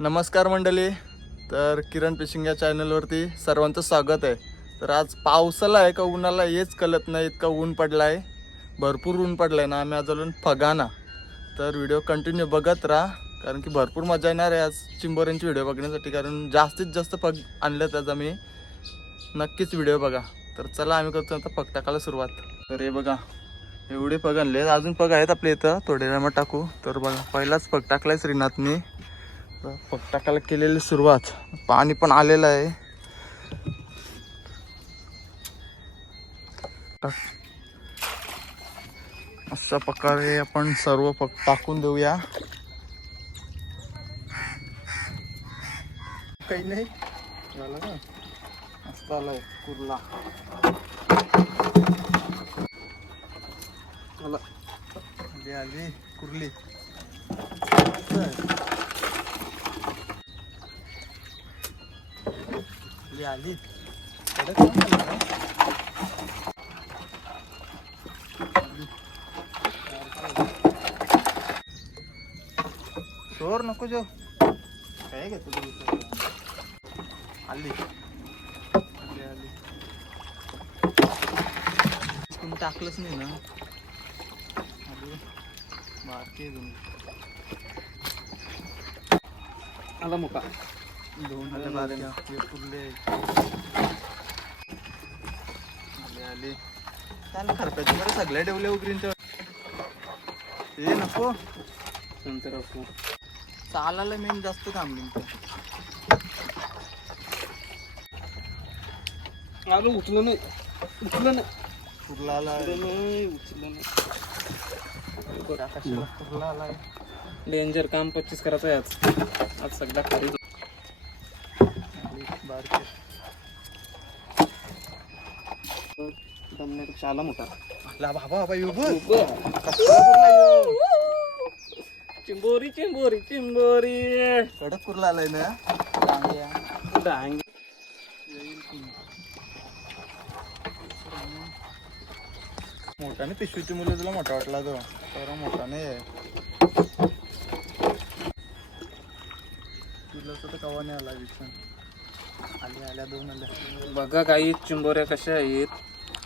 नमस्कार मंडळी. तर किरण फिशिंग या चॅनलवरती सर्वांचं स्वागत आहे. तर आज पावसाला आहे का उन्हाला हेच कळत नाही इतका ऊन पडला आहे भरपूर ऊन पडलं आहे ना आम्ही आज आलो फगाना तर व्हिडिओ कंटिन्यू बघत राहा कारण की भरपूर मजा येणार आहे आज चिंबोऱ्यांची व्हिडिओ बघण्यासाठी कारण जास्तीत जास्त पग आणल्यात आज आम्ही. नक्कीच व्हिडिओ बघा. तर चला आम्ही करतो आता पग टाकायला सुरुवात. तर हे बघा एवढे पग आणले अजून पग आहेत आपल्या इथं थोडे मग टाकू. तर बघा पहिलाच पग टाकलाय श्रीनाथनी. तर पग टाकायला केलेली सुरुवात. पाणी पण आलेलं आहे. अशा प्रकारे आपण सर्व पग टाकून देऊया. काही नाही. झालं का मस्त आलाय कुर्ला. आली. कुर्ली. आली आली. चोर नको जो. काय घेतो तुम्ही आली. आली आली. टाकलंच नाही ना. आली. बारकी तुम्ही आला मुका. खरप्याचे बरं सगळ्या डेवल्या उगरींच्या. हे नको. नंतर नको चालायला मेन जास्त काम निघतं आलो उठलं नाही उठलं नाही उठला आला नाही उठलं नाही डेंजर काम पच्चीस करायचं आहे आज. आज सगळा खरेदी आला मोठा. आला बाबा बाबा येऊ बघ. चिंबोरी चिंबोरी चिंबोरी. कडक कुर्ला आलाय ना? डांग की. मोठ्याने पिशवीची मुलं तुला मोठा वाटला तो. तर मोठाने आहे. तुला तर कवाने आला विचार आली आल्या दोन आल्या. बघा काही चिंबोऱ्या कशा आहेत.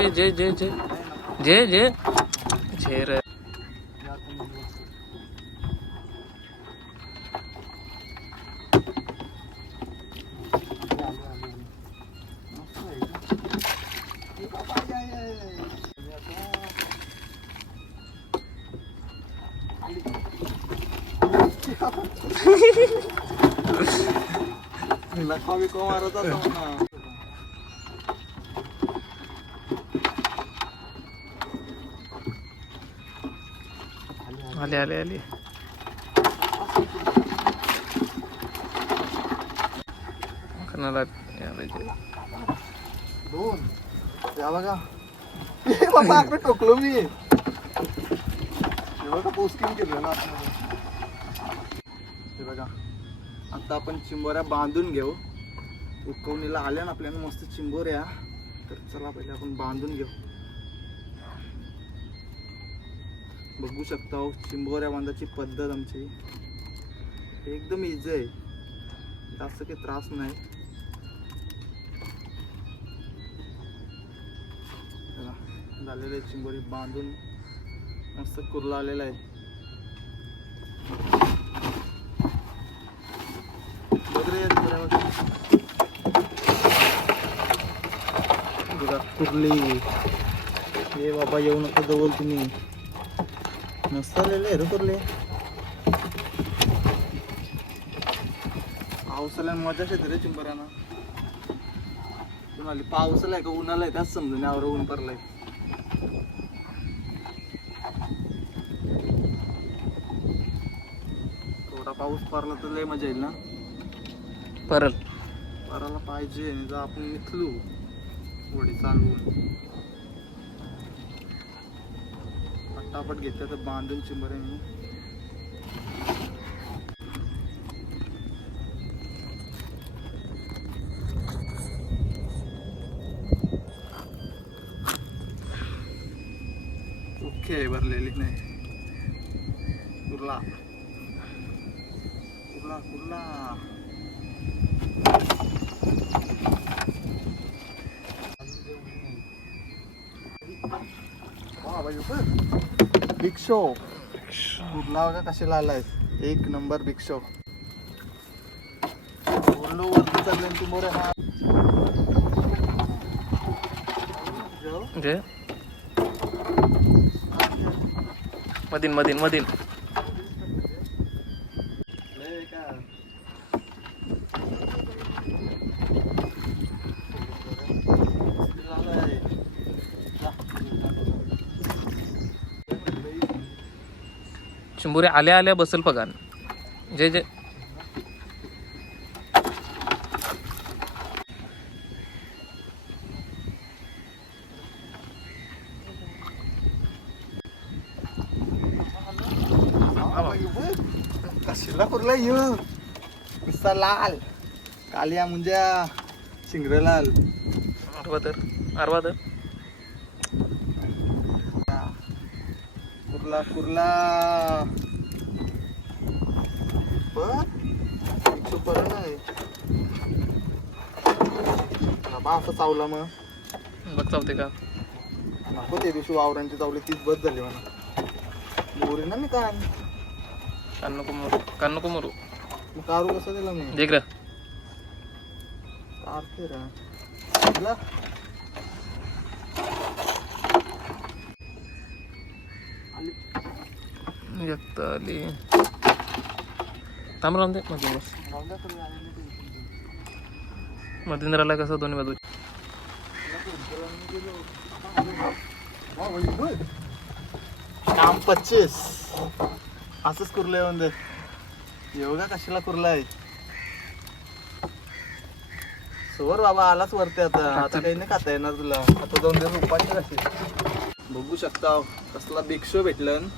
જે જે જે જે જે જે છે રે La Fabi Comar, otra zona. आले आले. आले दोन. या बघा. टोकलो मी. हे बघा ना हे बघा. आता आपण चिंबोऱ्या बांधून घेऊ. उकवणीला आल्या ना आपल्याला मस्त चिंबोऱ्या. तर चला पहिले आपण बांधून घेऊ. बघू शकता हो, चिंबोऱ्या बांधायची पद्धत आमची. एकदम इझी आहे. जास्त काही त्रास नाही. झालेलं आहे चिंबोरी बांधून. मस्त कुर्ला आलेला आहे. बघ बघा, कुर्ली. हे बाबा येऊ नका जवळ तुम्ही. रे कुर्ले पावसाला मजाच येते रे चिंबऱ्यानं तुम्हाला पावसाला आहे का उन्हाला आहे त्याच समजून यावर ऊन पडलंय थोडा पाऊस पडला तर लय मजा येईल ना परल पडायला पाहिजे आपण निघलो होडी चालवून पटापट घेतलं तर बांधून चिंबरे मी ओके भरलेली नाही. कुर्ला कुर्ला कुर्ला बिग शो कुर्ला बघा कशाला आलाय? एक नंबर बिग शो बोललो वरती चालले तू मोरे हा मधीन मधीन मधीन. चिंबोरी आल्या आल्या बसल पगार जे जे. कशाला कुरला येऊ? नुसता लाल. कालिया मुंज्या शिंगरे लाल अरवा तर अरवा तर कुर्ला कुर्ला बरं नाही बा असं चावला मग. बघ चावते का? नको ते दिवशी वावरांची चावली तीच बस झाली म्हणा. बोरी ना मी काय कान नको मरू कान नको मरू. मग कारू कसं दिला मी? देख रा. व्यक्त आली थांब राहून दे बस. कसं दोन्ही बाजू काम पच्चीस. असंच कुर्ला येऊन दे एवढा कशाला कुर्ला आहे सोर बाबा आलाच वरती आता. आता काही नाही खाता येणार तुला. आता दोन दिवस उपाशी राहशील. बघू शकता कसला शो भेटलं.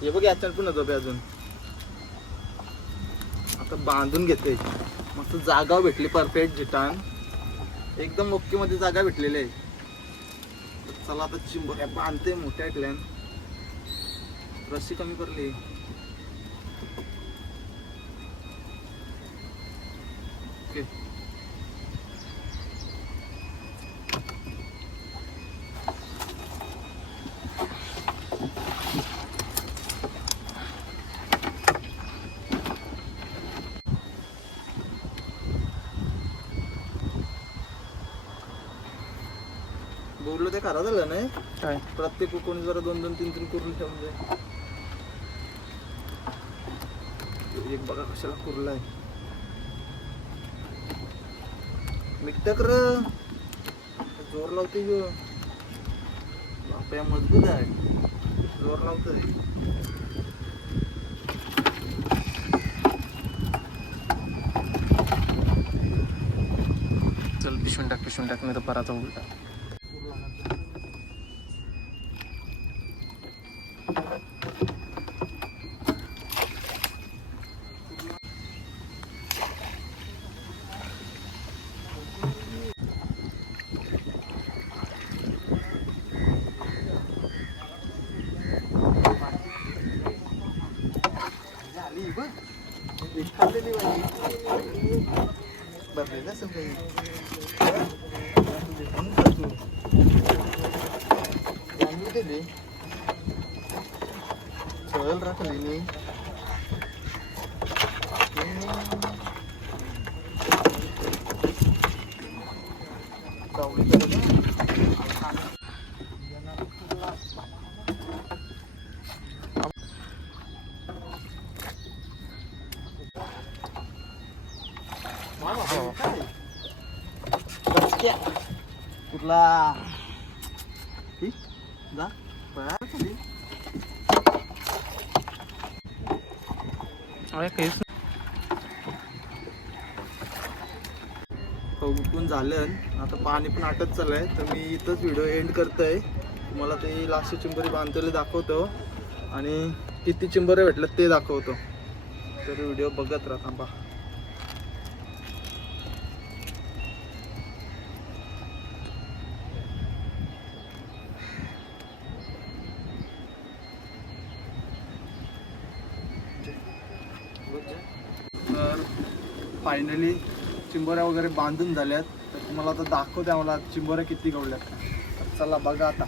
हे बघ याच्यात पण होतो अजून. आता बांधून घेते मस्त जागा भेटली परफेक्ट जिटान. एकदम ओके मध्ये जागा भेटलेली आहे. चला आता चिंबऱ्या बांधते मोठ्या ऐकल्यान रस्सी कमी करली खरा झालं नाही काय? प्रत्येक कोणी जरा दोन दोन तीन तीन कुर्ली ठेवून दे. एक बघा कशाला कुर्ला आहे मिठ्ठ कर. जोर लावते ग बापया मजबूत आहे. जोर लावतोय. चल पिशवून टाक पिशवून टाक नाही तर पराचा उलटा. खाल्लेली बाई भरलेलं असेल काही चांगली दिली ही? जा. काहीच हुकून झालं. आता पाणी पण आटत चाललंय. तर मी इथंच व्हिडिओ एंड करतोय. तुम्हाला ते लास्ट चिंबोरी बांधलेले दाखवतो. आणि किती चिंबोरे भेटलं ते दाखवतो. तर व्हिडिओ बघत राहा थांबा. फायनली चिंबोऱ्या वगैरे बांधून झाल्यात. तर तुम्हाला आता दाखवते आम्हाला चिंबोऱ्या किती गवल्यात. तर चला बघा आता.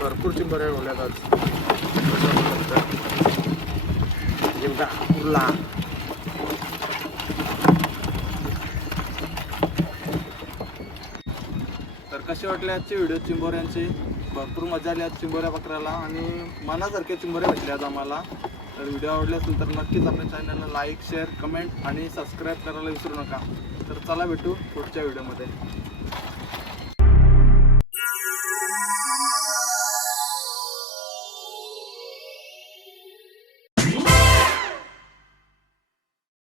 भरपूर चिंबोऱ्या गवल्यात आज हे बघा, उरला तर कसे वाटले आजचे व्हिडिओ चिंबोऱ्यांचे भरपूर मजा आली आज चिंबोऱ्या पकडायला आणि मनासारखे चिंबोऱ्या भेटले आज आम्हाला. तर व्हिडिओ आवडले असेल तर नक्कीच आपल्या चॅनलला लाईक शेअर कमेंट आणि सबस्क्राईब करायला विसरू नका. तर चला भेटू पुढच्या व्हिडिओमध्ये